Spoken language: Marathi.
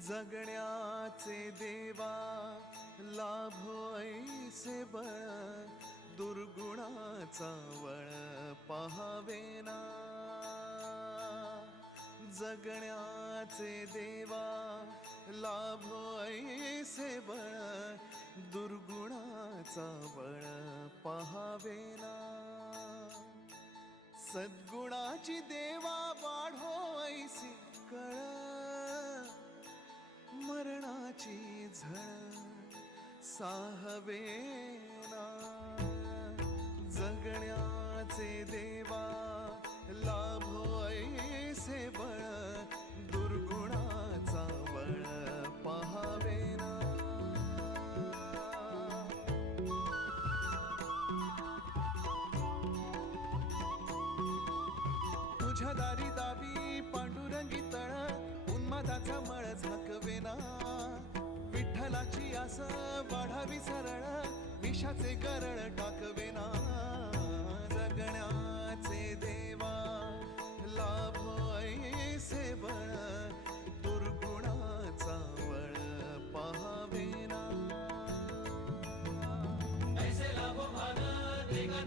जगण्याचे देवा लाभो ऐसे बळ, दुर्गुणाचा वळ पहावेना. जगण्याचे देवा लाभो ऐसे बळ, दुर्गुणाचा बळ पहावेना. सद्गुणाची देवा वाढो ऐसी कळ, मरणाची झळ साहवेना. जगण्याचे देवा लाभो ऐसे बळ, दुर्गुणाचा बळ पहावेना. तुझ्या दारी दावी पांडुरंगी तळ, उन्मादाचा मळ झाकवेना. विठ्ठलाची आस वाढावी सरळ, विषाचे गरळ टाकवेना. जगण्याचे देवा लाभो ऐसे बळ, दुर्गुणाचा बळ पहावेना. ऐसे लाभो भान देगा